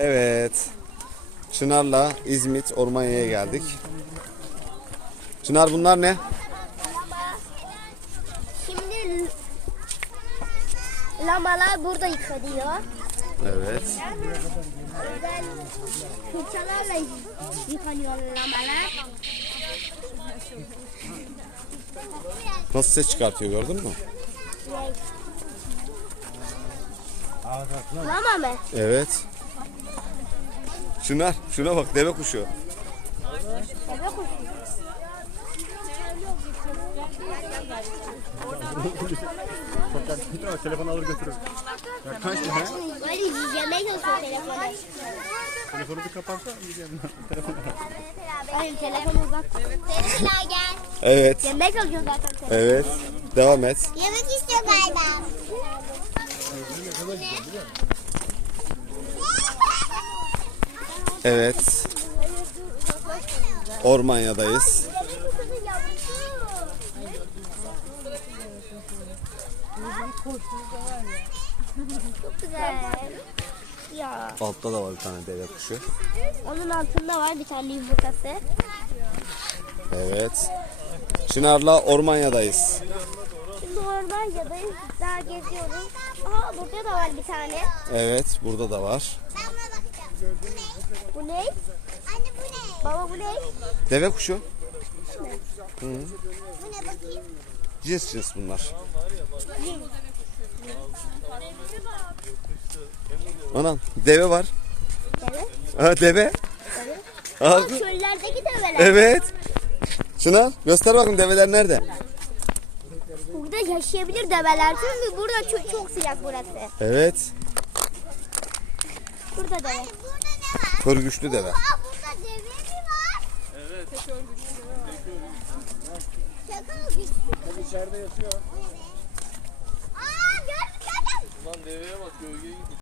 Evet. Çınar'la İzmit Ormanya'ya geldik. Çınar bunlar ne? Şimdi lambalar burada yıkanıyor. Evet. Özel fırçalarla yıkanıyor lambalar. Nasıl ses çıkartıyor gördün mü? Lama mı? Evet. Şunlar, şuna bak deve kuşu. Deve kuşu. Toplar götür ama telefonu alır götürür. Ya kaç lira? Böyle yemek olsun telefonu. Telefonu bir kaparsa yiyeceğim. Hayır telefonu uzak. Mesela gel. Evet. Yemek alıyor zaten. Evet. Devam et. Yemek istiyor galiba. Ne kadar güzel biliyor musun? Evet. Ormanya'dayız. Çok güzel. Ya. Altta da var bir tane deve kuşu. Onun altında var bir tane yumurtası. Evet. Çınar'la Ormanya'dayız. Şimdi Ormanya'dayız. Daha geziyoruz. Aha burada da var bir tane. Evet burada da var. Ben buna bakacağım. Bu ne? Anne bu ne? Baba bu ne? Deve kuşu. Hı. -hı. Bu ne bakayım? Cins cins bunlar. Anam deve var. Deve? Ha deve. Aa, çöllerdeki develer. Evet. Şuna göster bakın develer nerede? Burada yaşayabilir develer. Çünkü burada çok, çok sıcak burası. Evet. Burada deve. Körgüçlü deve. Burada deve mi var? Evet. Tek örgüçlü deve var. Tek örgüçlü. Tek örgüçlü. İçeride yatıyor. Aa gördüm gördüm. Ulan deveye bak gölgeye gitti.